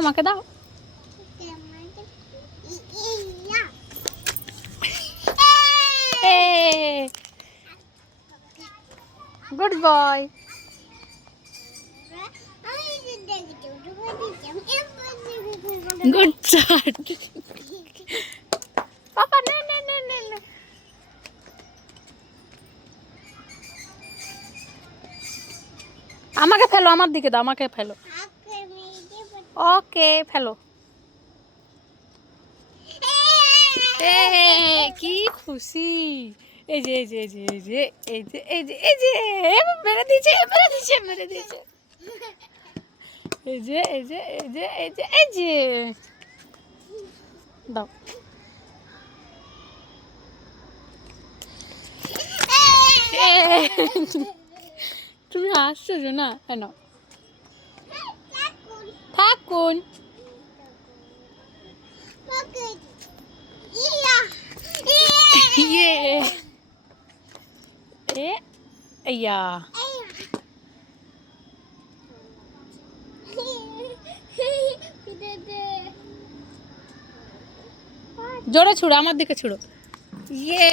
আমাকে দাও। Good boy. Good shot. Papa নে নে নে নে নে। আমাকে ফেলো, আমার দিকে দাও, আমাকে ফেলো। ওকে ফেলো। কি খুশি। এই যে এই যে এই যে এই যে এই যে এই যে এই যে মেরে দিয়েছে, মেরে দিয়েছে, মেরে দিয়েছে। এই যে এই যে এই যে এই যে এই যে দাও। তুমি হাসছো না কেন? থাকুন। জোরে ছুড়ো, আমার দিকে ছুড়ো। ইয়ে।